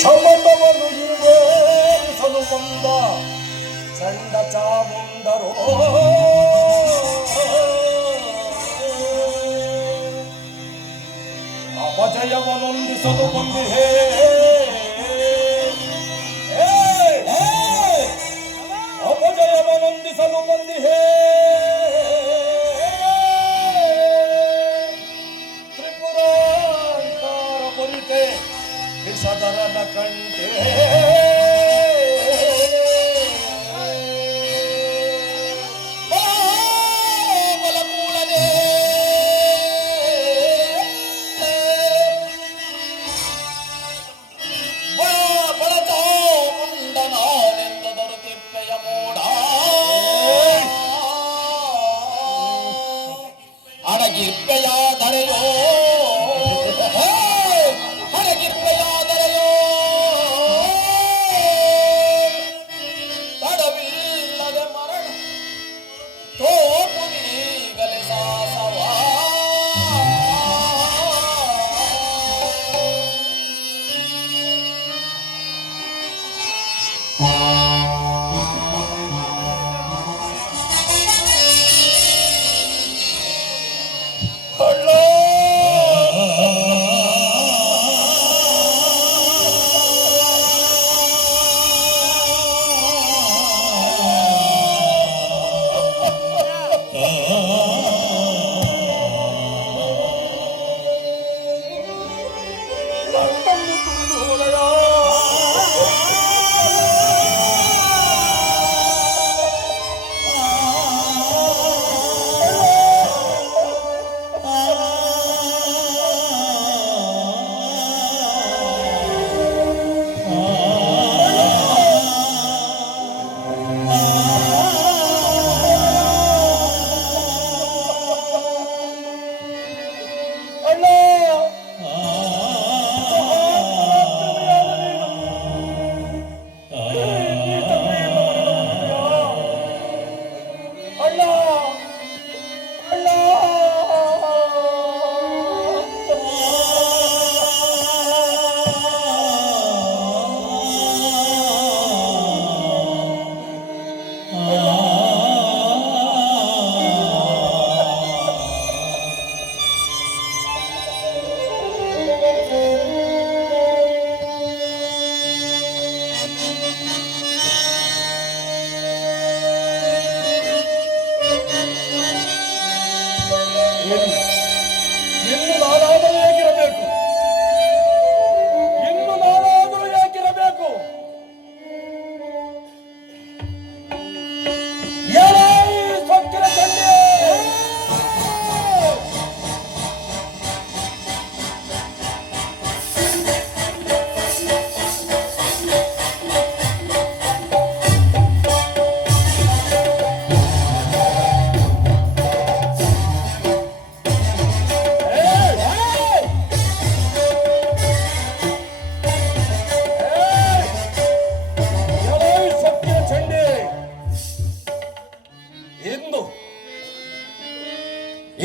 ಶಮನವನ್ನು ಈಡೇರಿಸಲು ಬಂದ ಚಂಡ ಚಾಮುಂಡರೋ ಅಪಜಯವನೊಂದಿಸಲು ಬಂದಿಹೇ ಅಪಜಯವನೊಂದಿಸಲು ಬಂದಿಹೇ ತ್ರಿಪುರಾಂಕಾರ ಬರಿತೆ ವಿಷಧರನ ಕಂಠೆ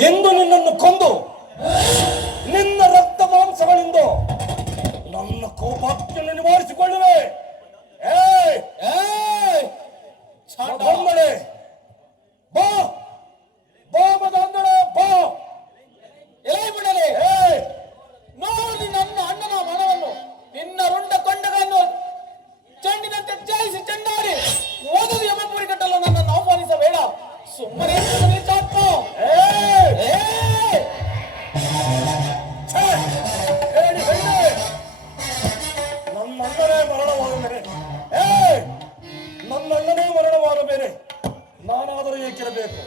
ಎಂದು ನಿನ್ನನ್ನು ಕೊಂದು ನಿನ್ನ ರಕ್ತ ಮಾಂಸಗಳಿಂದ ನನ್ನ ಕೋಪಾಗ್ನಿಯನ್ನು ನಿವಾರಿಸಿಕೊಳ್ಳುವೆ. ಬಂದಳೆ ಬಾ ಬಾಬದಂದಳೆ ಬಾ ಎಲೆ ಬಿಡಲೆ ನೋಡಿ ನನ್ನ ಅಣ್ಣನ ಮನವನ್ನು ನಿನ್ನ ರುಂಡ ಕೊಂಡಗಳನ್ನು ಚೆಂಡಿನಂತೆ ಚಾಯಿಸಿ ಚೆಂಡಾಡಿ ಓದದು ಯಮಪುರಿ ಕಟ್ಟಲು ನನ್ನನ್ನು ಆಹ್ವಾನಿಸಬೇಡ. ಸುಮ್ಮನೆ ನನ್ನಣ್ಣನೇ ಮರಣವಾದ ಮೇಲೆ ನಾನಾದರೂ ಏಕಿರಬೇಕು.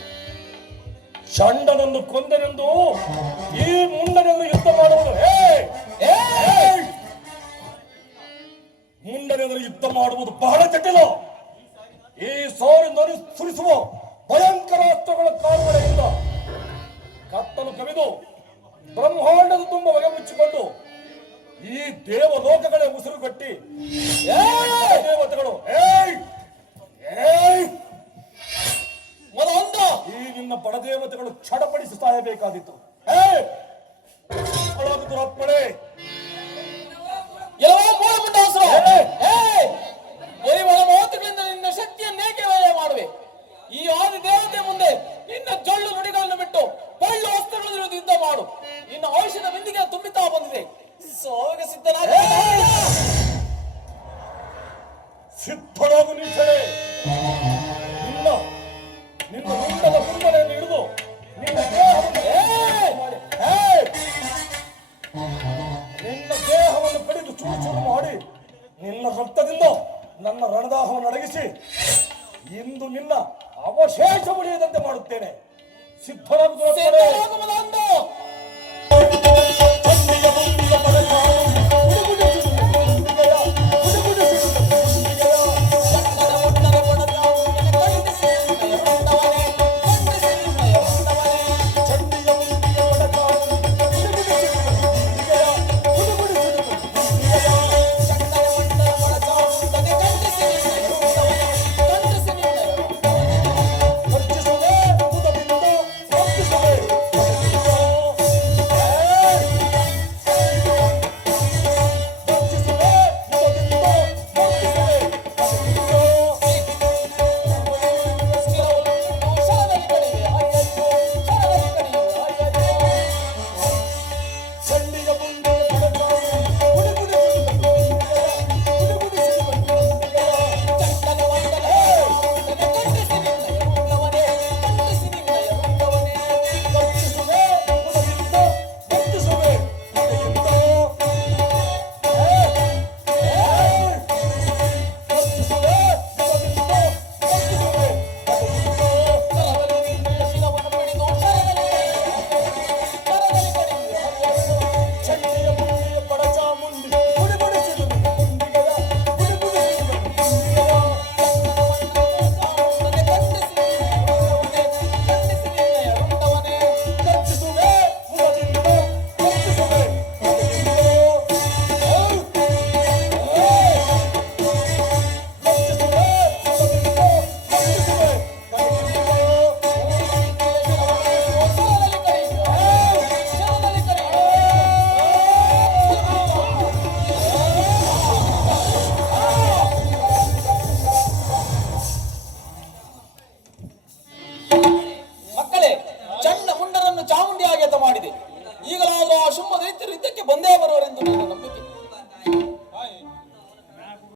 ಚಂಡನನ್ನು ಕೊಂದನೆಂದು ಈ ಮುಂಡನೆಂದು ಯುದ್ಧ ಮಾಡುವುದು ಮುಂಡನೆಂದು ಯುದ್ಧ ಮಾಡುವುದು ಬಹಳ ಜಟಿಲ. ಈ ಸೋರಿನ ಸುರಿಸುವ ಭಯಂಕರ ಅಸ್ತ್ರಗಳ ಕಾಲುಗಳಿಂದ ಕತ್ತಲು ಕವಿದು ಬ್ರಹ್ಮಾಂಡದ ತುಂಬ ಹೊಗೆ ಮುಚ್ಚಿಕೊಂಡು ಈ ದೇವಲೋಕಗಳೇ ಉಸಿರು ಕಟ್ಟಿ ದೇವತೆಗಳು ಈ ನಿನ್ನ ಬಡದೇವತೆಗಳು ಚಡಪಡಿಸಿ ಸಾಯಬೇಕಾದಿತ್ತು. ಅಪ್ಪಳೆ ಎಲ್ಲವೋ ಮೂಲ ಮುಂಡಾಸರು ಸಿದ್ಧನಾದ ಸಿದ್ಧರಾಗು ನೀಚಳೆ. ನಿನ್ನ ಮುಂಡದ ಮುಂಡನೆಯನ್ನು ಹಿಡಿದು ನಿನ್ನ ದೇಹವನ್ನು ಕಡಿದು ಚೂರು ಚೂರು ಮಾಡಿ ನಿನ್ನ ರಕ್ತದಿಂದ ನನ್ನ ರಣದಾಹವನ್ನು ಅಡಗಿಸಿ ಇಂದು ನಿನ್ನ ಅವಶೇಷ ಉಳಿಯದಂತೆ ಮಾಡುತ್ತೇನೆ. ಸಿದ್ಧರಾಗುವುದು